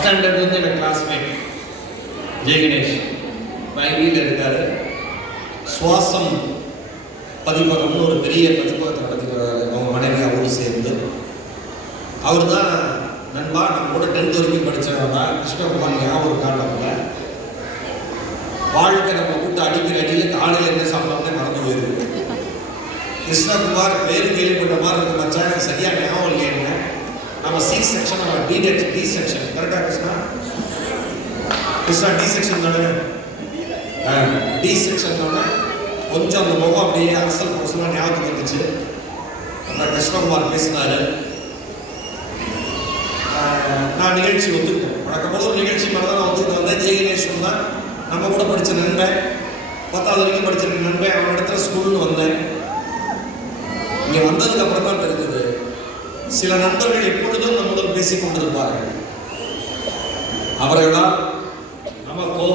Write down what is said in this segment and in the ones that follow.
ஸ்டாண்டர்ட்லேருந்து எனக்கு கிளாஸ்மேட் ஜெயகணேஷ் வங்கியில் இருக்காரு. சுவாசம் பதிப்பகம்னு ஒரு பெரிய பதிப்பகத்தை நடத்துகிறாரு அவங்க மனைவி அவரும் சேர்ந்து. அவர் தான் நண்பா நம்ம கூட 10th வரைக்கும் படித்தவங்க கிருஷ்ணகுமார் ஞாபகம் ஒரு காலத்தில் வாழ்க்கை நம்ம கூட்ட அடிக்கிற அடியில் காலையில் என்ன சாப்பிடாம மறந்து போயிருக்கு. கிருஷ்ணகுமார் பேர் கேள்விப்பட்ட மாதிரி இருக்கு மச்சா, எனக்கு சரியா ஞாபகம் இல்லைன்னு. நம்ம சி செக்ஷன் நம்ம டி செக்ஷன் கரெக்டாக கிருஷ்ணா டி செக்ஷன் தானே? டி செக்ஷன் தானே. கொஞ்சம் அந்த முகம் அப்படியே அரசல் பரசலாக ஞாபகத்துக்கு வந்துச்சு. அப்புறம் கிருஷ்ணகுமார் பேசினாரு. நான் நிகழ்ச்சி ஒத்துக்கிட்டேன். வழக்கம்போது ஒரு நிகழ்ச்சி மாதிரி தான் நான் ஒத்துக்கிட்டு வந்தேன். ஜெயகணேஷன் தான் நம்ம கூட படித்த நண்பன், 10th வரைக்கும் படித்த நண்பன். அவன் இடத்துல ஸ்கூல்னு வந்தேன். இங்கே வந்ததுக்கு அப்புறம் தான் தெரிஞ்சது சில நண்பர்கள் எப்பொழுதும் நம்முடன் பேசிக் கொண்டிருப்பார்கள். அவர்களால் நமக்கோ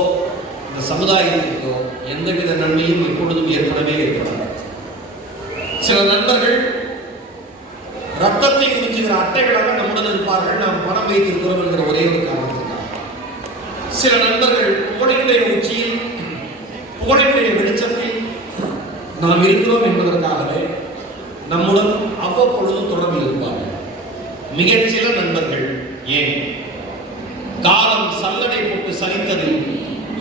இந்த சமுதாயத்திற்கோ எந்தவித நன்மையும் எப்பொழுதும் ஏற்படவே ஏற்படாது. சில நண்பர்கள் ரத்தத்தை குடிக்கிற அட்டைகளாக நம்முடன் இருப்பார்கள். நாம் பணம் வைத்திருக்கிறோம் என்கிற ஒரே ஒரு காரணத்திற்காக. சில நண்பர்கள் புகழினுடைய உச்சியில் புகழினுடைய வெளிச்சத்தில் நாம் இருக்கிறோம் என்பதற்காகவே நம்முடன் அவ்வப்பொழுது தொடர்பில் இருப்பார்கள். மிகச்சில நண்பர்கள் ஏன் காலம் சல்லடை போட்டு சலித்ததில்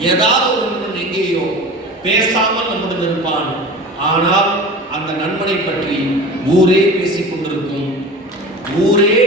ஏதாவது ஒரு நண்பன் எங்கேயோ பேசாமல் நம்முடன் இருப்பான். ஆனால் அந்த நண்பனை பற்றி ஊரே பேசிக் கொண்டிருக்கும், ஊரே